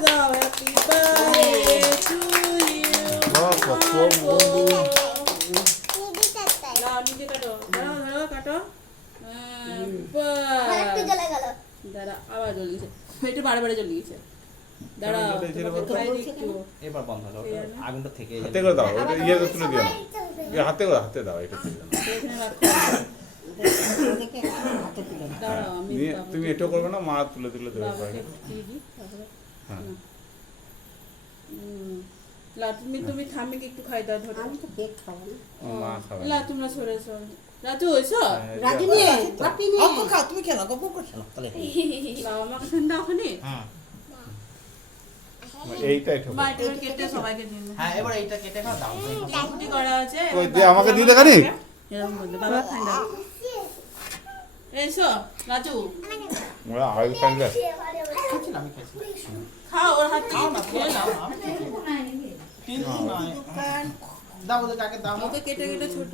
Happy birthday to you. নাও নিজে কাটো ধরো ধরো কাটো দাঁড়া আবার জ্বলে গেছে এটা বারে বারে জ্বলে গেছে দাঁড়া এবার বন্ধ হলো আগুনটা থেকে হাতে করে দাও ওটা ইয়ে তুলে দিও না ইয়ে হাতে করে হাতে দাও এটা তুলে দাও দাঁড়াও আমি তুমি এটা করবে না মা তুলে তুলে দেবে হ্যাঁ লা তুমি থামে কি একটু খাই দাও ধরো আমি তো কেক খাবো না মা খাবে লা তোমরা সরে সরে রাজু হইছো রাজি নিয়ে বাপি নিয়ে অল্প খাও তুমি খেলো গল্প করছো না তাহলে লাও আমাকে ঠান্ডা ওখানে হ্যাঁ এইটাই ঠোক মা এটা কেটে সবাইকে দিন হ্যাঁ এবার এইটা কেটে খাও দাও ফুটি করা আছে কই দে আমাকে দিলে কানি এরকম বলতে বাবা ঠান্ডা এসো রাজু ওরা আগে খাইলে খাচ্ছি না আমি খাচ্ছি খাও ওর হাত খাও না খেয়ে নাও আমি কিন্তু নয় দাও ওদের কাকে দাও ওকে কেটে কেটে ছোট